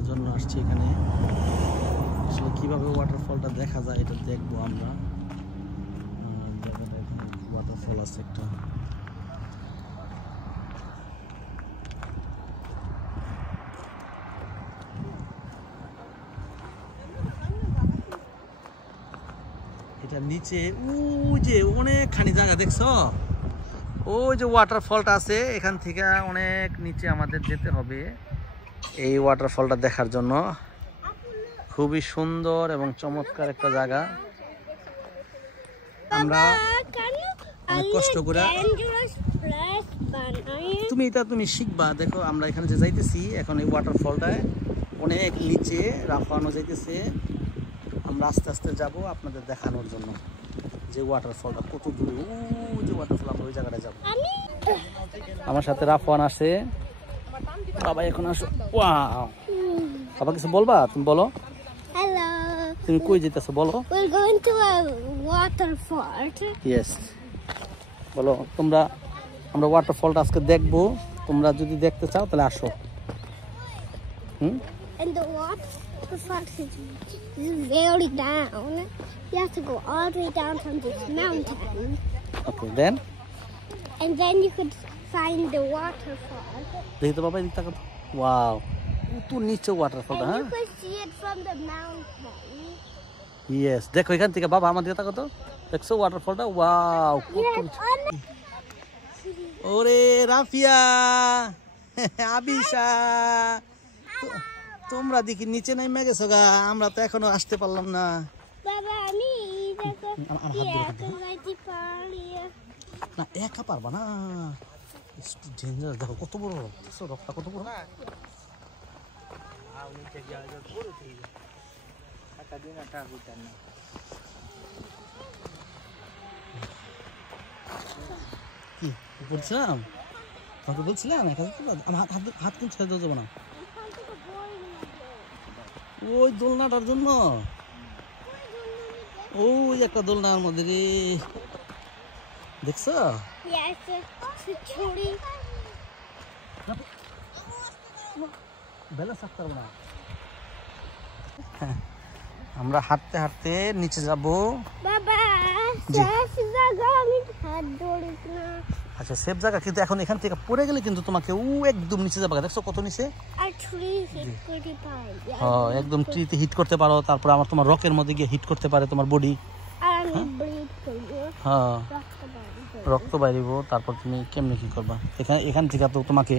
দেখার জন্য আসছি এখানে। আসলে কিভাবে ওয়াটারফলটা দেখা যায় এটা দেখবো আমরা। এখানে ওয়াটারফল আছে একটা। এটা নিচে ওই যে অনেকখানি জায়গা দেখছো, ওই যে ওয়াটারফলটা আছে, এখান থেকে অনেক নিচে আমাদের যেতে হবে এই ওয়াটারফলটা দেখার জন্য। খুবই সুন্দর এবং চমৎকার একটা জায়গা। আমরা অনেক কষ্ট করে, তুমি শিখবা। দেখো আমরা এখানে যে যাইতেছি এখন এই ওয়াটারফলটায় অনেক নিচে রাফানো যাইতেছে। আমরা আস্তে আস্তে যাব আপনাদের দেখানোর জন্য যে ওয়াটারফলটা কত দূর। ওই যে ওয়াটারফল, আমরা ওই জায়গাটায় যাবো। আমার সাথে রাফওয়ান আছে। বাবা এখন আসো। ওয়াও, বাবা কিছু বলবা? তুমি বলো। হ্যালো, তুমি কই যেতেছো বলো? we're going to a waterfall. Yes, বলো তোমরা। আমরা ওয়াটারফলটা আজকে দেখবো, তোমরা যদি দেখতে চাও তাহলে আসো। And the waterfall is very down. You have to go all the way down from this mountain. Okay, then And then you could find the waterfall. দেখি তো বাবা, এদিক তাকাও। ওয়াও, কত নিচে ওয়াটারফলটা। And হ্যাঁ, you could see it from the mountain. Yes, দেখো এখান থেকে বাবা আমার দিকে তাকাও তো। দেখছো ওয়াটারফলটা? ওয়াও, Yes, ওরে রাফিয়া, আবিশা, তোমরা দেখি নিচে নেমে গেছো গা, আমরা তো এখনো আসতে পারলাম না। Baba, আমি আমার হাত ধরে না, একা পারবা না, ডেঞ্জারাস। দেখো কত বড় রকটা, কত বড়। কি বলছিলাম তোমাকে, বলছিলাম আমার হাত কোন ছেড়ে দেওয়া যাবো না ওই দোলনাটার জন্য। ওই একটা দোলনার মধ্যে রে, দেখছো? আমরা হাঁটতে হাঁটতে নিচে যাব। আচ্ছা, সেফ জায়গা, কিন্তু এখন এখান থেকে পড়ে গেলে কিন্তু তোমাকে একদম নিচে যাবে। দেখছো কত নিচে? হ্যাঁ, একদম ট্রিতে হিট করতে পারো। তারপর তোমার রকের মধ্যে গিয়ে হিট করতে পারে তোমার বডি। হ্যাঁ, রক্ত বাইরিব। তারপর তুমি কেমনে কি করবা? এখান থেকে তো তোমাকে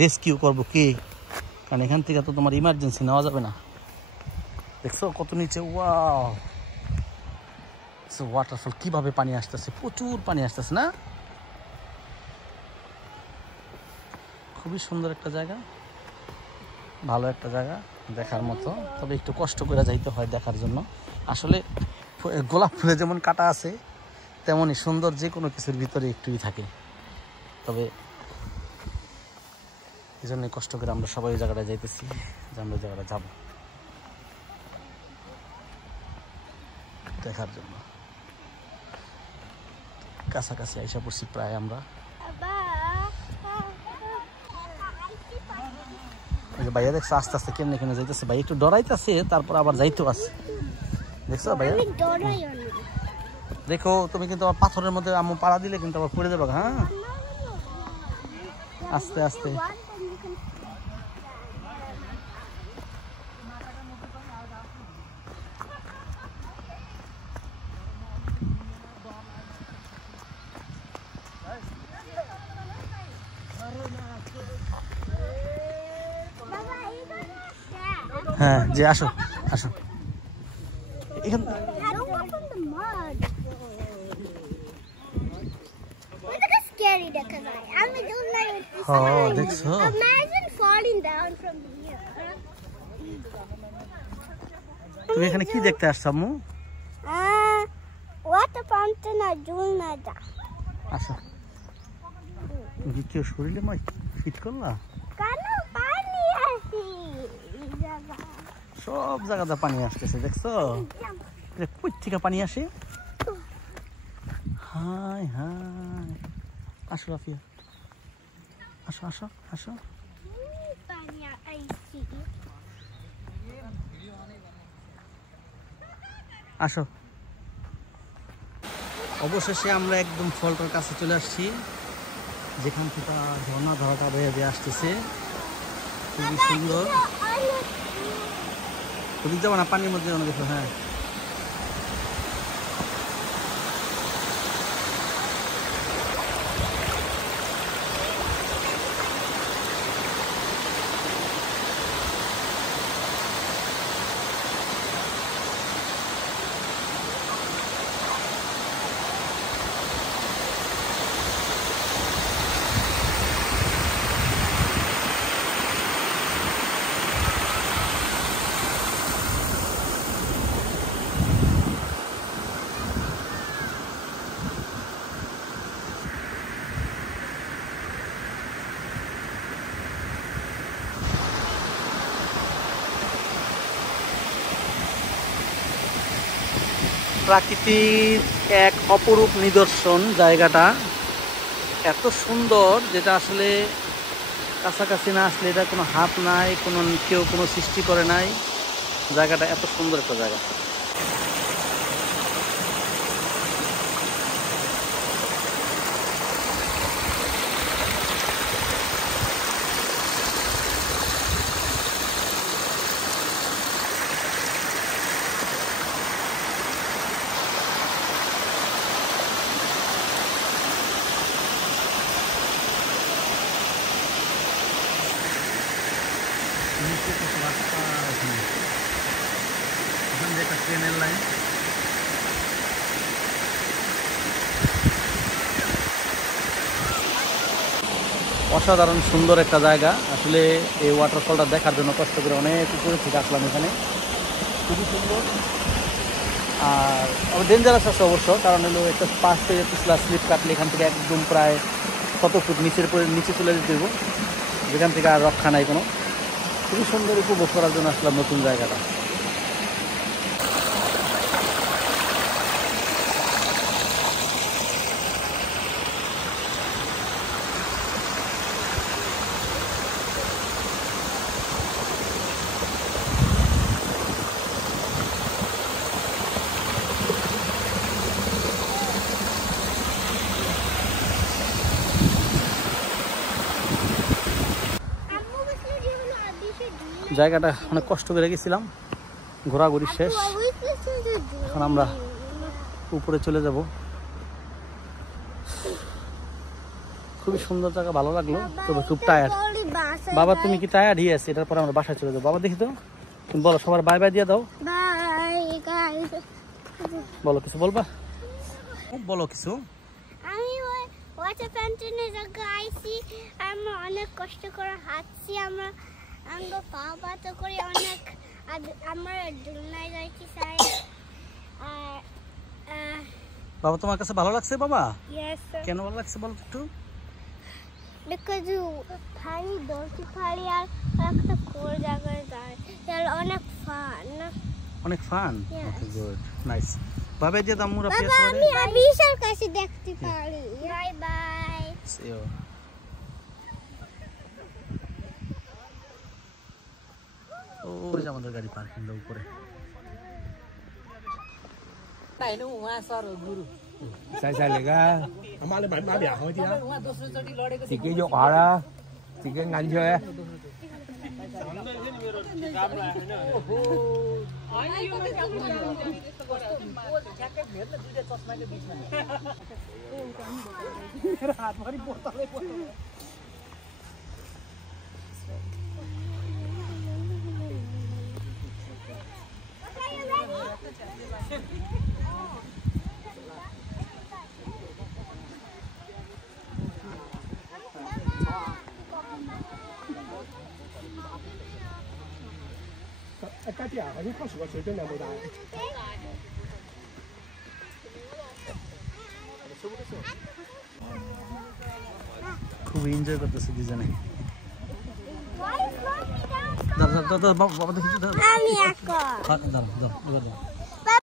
রেস্কিউ করবো কে? কারণ এখান থেকে তো তোমার ইমার্জেন্সি নেওয়া যাবে না। দেখছো কত নিচে? ওয়াও, ওয়াটারফল কিভাবে পানি আসতেছে, প্রচুর পানি আসতেছে না? খুবই সুন্দর একটা জায়গা, ভালো একটা জায়গা দেখার মতো। তবে একটু কষ্ট করে যাইতে হয় দেখার জন্য। আসলে গোলাপ ফুলে যেমন কাটা আছে, তেমনই সুন্দর যে কোনো কিছুর ভিতরে একটুই থাকে। তবে এই জন্যই কষ্ট করে আমরা সবাই ওই জায়গাটায় যাইতেছি, যে আমরা ওই জায়গাটা যাবো দেখার জন্য। কাছাকাছি আইসা পড়ছি প্রায় আমরা। ভাইয়া দেখছো আস্তে আস্তে কেমনে কেমনে যাইতেছে। ভাই একটু ডরাইতেছে, তারপর আবার যাইতেও আছে। দেখছো ভাইয়া? দেখো তুমি কিন্তু আবার পাথরের মধ্যে আম্মু পাড়া দিলে কিন্তু আবার পড়ে যাবে। হ্যাঁ, আস্তে আস্তে। হ্যাঁ, যে আসো আসো এখান। দেখছো তুমি এখানে কি দেখতে আসছো আম্মু? আসো, তুমি কেউ শরীরে ফিট করলা? সব জায়গাতে পানি আসতেছে, দেখছো? কই থেকে পানি আসে? হাই হাই, আসো রাফিয়া, আসো আসো আসো। আসো। অবশেষে আমরা একদম ফলটার কাছে চলে আসছি, যেখান থেকে ঝর্ণা ধারাটা বেয়ে বেয়ে আসতেছে, খুবই সুন্দর। ওদিক যাবো না, পানির মধ্যে অনেক কিছু। হ্যাঁ, প্রাকৃতিক এক অপরূপ নিদর্শন। জায়গাটা এত সুন্দর, যেটা আসলে কাছাকাছি না আসলে এটা কোনো হাত নাই, কেউ কোনো সৃষ্টি করে নাই। জায়গাটা এত সুন্দর একটা জায়গা। একটা ট্রেনের লাইন। অসাধারণ সুন্দর একটা জায়গা। আসলে এই ওয়াটারফলটা দেখার জন্য কষ্ট করে অনেক উপরে থেকে আসলাম এখানে। খুবই সুন্দর আর ডেঞ্জারাস আছে অবশ্য, কারণ হলো একটা পাশ থেকে পিছলা স্লিপ কাটলে এখান থেকে একদম প্রায় 100 ফুট নিচে চলে যেতে দেবো, যেখান থেকে আর রক্ষা নাই কোনো। খুবই সুন্দর উপভোগ করার জন্য আসলাম নতুন জায়গাটা। জায়গাটা অনেক কষ্ট করে গেছিলাম, ঘোরাঘুরি শেষ, এখন আমরা উপরে চলে যাব। খুবই সুন্দর জায়গা, ভালো লাগলো, তবে খুব টায়ার্ড। বাবা তুমি কি টায়ার্ড হয়ে আছে? এটার পরে আমরা বাসায় চলে যাবো। বাবা দেখি তো, তুমি বলো, সবার বাই বাই দিয়ে দাও। বলো, কিছু বলবা? বলো কিছু। আমি ওয়াটার ফাউন্টেনের জায়গায় আইছি, আমরা অনেক কষ্ট করে হাঁটছি, আমরা পা পাতা করে অনেক, আমরা দুলনায় যাইতে চাই। বাবা তোমার কাছে ভালো লাগছে? বাবা Yes, কেন ভালো লাগছে বলো একটু? because পানি দলতে পারি আর একটা কোল জায়গায় যায়, অনেক ফান। অনেক ফান। ওকে, গুড, নাইস। বাবা যে দামুরা বাবা আমি বিশাল কাছে দেখতে পারি। Bye bye. See you. ওই যে আমাদের গাড়ি পার্কিং এর উপরে। তাইনো ওয়া সর গুরু sai sai lại ra má lên má bẻ thôi chứ chỉ cái dọc họ ra chỉ cái ngành chơi家姐啊，頭先嗰時個水樽你有冇帶？ খুব এনজয় করতেছে দুজনে। দাদা দাদা বাবা দেখি দাদা। আমি একা। দাদা দাদা দাদা